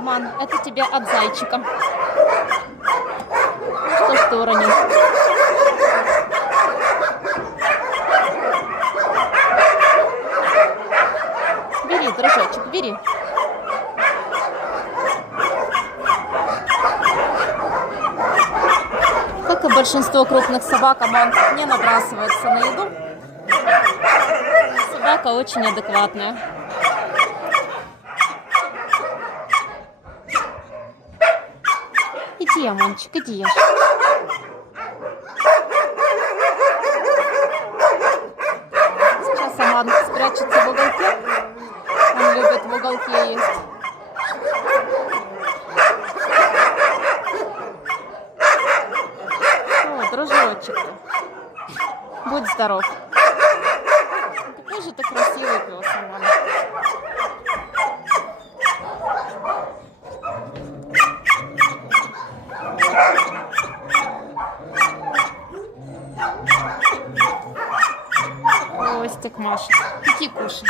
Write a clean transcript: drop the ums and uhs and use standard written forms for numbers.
Аман, это тебе от зайчика. Ну что ж ты уронил? Бери, дружочек, бери. Как и большинство крупных собак, Аман не набрасывается на еду. Собака очень адекватная. Иди, Аманчик, иди ешь. Сейчас Аман спрячется в уголке. Он любит в уголке есть. О, дружочек ты. Будь здоров. Какой же ты красивый пес, Аман. Костик, Маша, иди кушай.